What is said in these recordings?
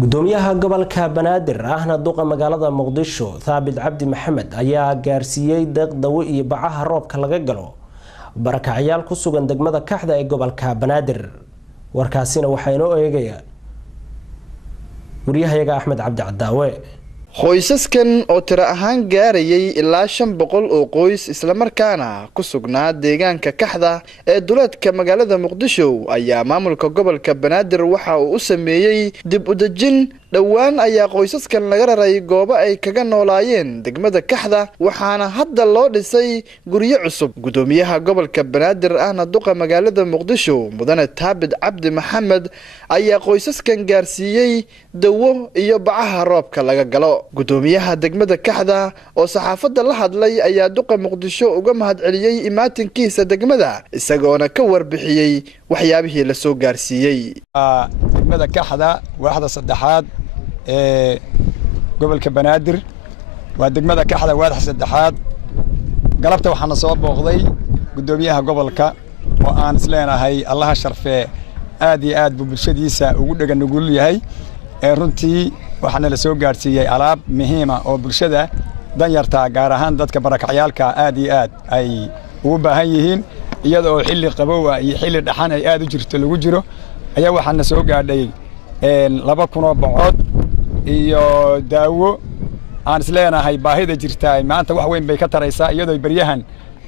gudoomiyaha gobolka Banaadir ahna duqa magaalada Muqdisho Thabit Cabdi Maxamed ayaa gaarsiiyay deeq dawo iyo bacaha roobka laga galo barakacayaal ku sugan degmada Kaxda ee gobolka Banaadir warkaasina waxa inoo eegaya wariyahayaga Axmed Cabdi Cadaawe qoysaskan oo tiro ahaan gaarayay ilaa 500 oo qoys isla markaana ku sugnaa deegaanka Kaxda ee duleedka magaalada Muqdisho ayaa maamulka gobolka Banaadir waxa uu u sameeyay dib u dejin dhawaan ayaa qoysaskan laga raray goobo ay kaga noolaayeen degmada Kaxda waxaana hadda loo dhisay guryo cusub gudoomiyaha gobolka Banaadir ahna duqa magaalada Muqdisho mudane Thabit Cabdi Maxamed ayaa qoysaskan gaarsiiyay dawo iyo bacaha roobka laga galo gudoomiyaha degmada Kaxda oo saxaafadda la hadlay ayaa duqa Muqdisho uga mahadceliyay imaatinkiisa degmada isagoona ka warbixiyay waxyaabihii la soo gaarsiiyay degmada Kaxda waaxda saddexaad ee gobolka Banaadir waa degmada Kaxda waaxda saddexaad galabta waxaan soo booqday gudoomiyaha gobolka oo aan isleenahay Allah sharfee aad iyo aad bulshadiisa ugu dhagan nugul yahay runtii waxaana la soo gaarsiiyay alaab muhiim ah oo bulshada danyarta gaar ahaan dadka barakacyaalka aad iyo aad ay ugu baahan yihiin iyadoo xilli qabow iyo xilli dhaxan ay aad u jirto lagu jiro ayaa waxaana soo gaadhay 200 bacood iyo daawo aan isleenahay baahida jirta maanta wax weyn bay ka taraysaa iyadoo baryahan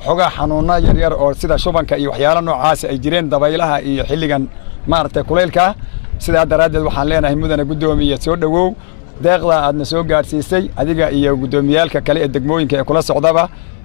xogaa xanuuna yar yar oo sida shubanka iyo waxyaalo noocaas ay jireen dabaylaha iyo xilligan maartay kuleylka sida daraadeed waxaan leenahay mudane gudoomiye soo dhawow deeqda aadna soo gaarsiisay adiga iyo gudoomiyaalka kale ee degmooyinka ee kula socdaba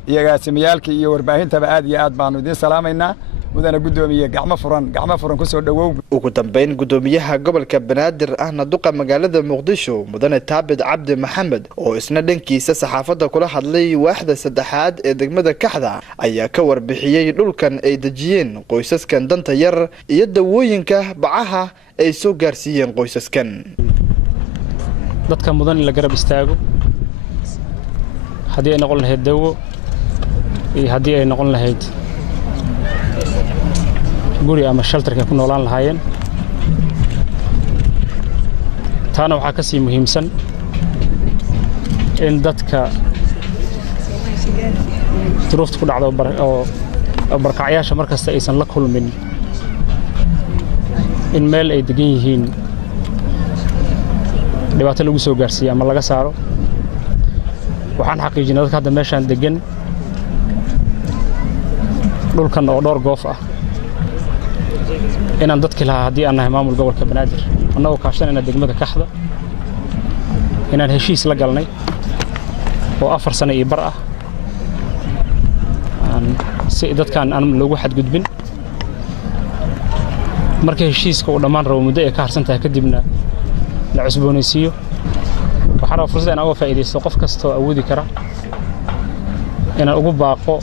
iyo agaasimiyaalka iyo warbaahintaba aad iyo aad baanu idin salaameynaa mudane gudoomiye gacmo furan ku soo dhawow ugu dambeyn gudoomiyaha gobolka Banaadir ahna duqa magaalada Muqdisho mudane Thabit Cabdi Maxamed oo isna dhankiisa saxaafadda kula hadlay waaxda saddexaad ee degmada Kaxda ayaa ka warbixiyay dhulkan ay dajiyeen qoysaskan danta yar iyo dawooyinka bacaha ay soo gaarsiiyeen qoysaskan dadka mudan la garab istaago hadii ay noqon lahayd dawo iyo hadii ay noqon lahayd guri ama shelterka ku noolaan lahaayeen taana waxa ka sii muhiimsan in dadka duruufta ku dhacdo oo barakacayaasha markasta aysan la kulmin in meel ay degan yihiin dhibaato lagu soo gaarsiiyo ama laga saaro waxaan xaqiijinay dadka hadda meeshaan degan dhulkan oo dhowr goof ah inaan dadkii lahaa haddii aan nahay maamul gobolka Banaadir annagoo kaashanayna degmada Kaxda inaan heshiis la galnay oo 4 sano iyo bar ah si dadkan aan loogu xadgudbin marka heshiiska uu dhammaan rabo muddo ay ka harsan tahay kadibna la cusboonaysiiyo waxaan fursad aan uga faa'iideysto qof kasta oo awoodi kara inaan ugu baaqo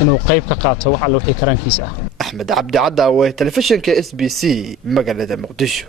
inuu qayb ka qaato wax alla wixii karaankiisa ah Axmed Cabdi Cadaawe telefishinka SBC magaalada Muqdisho.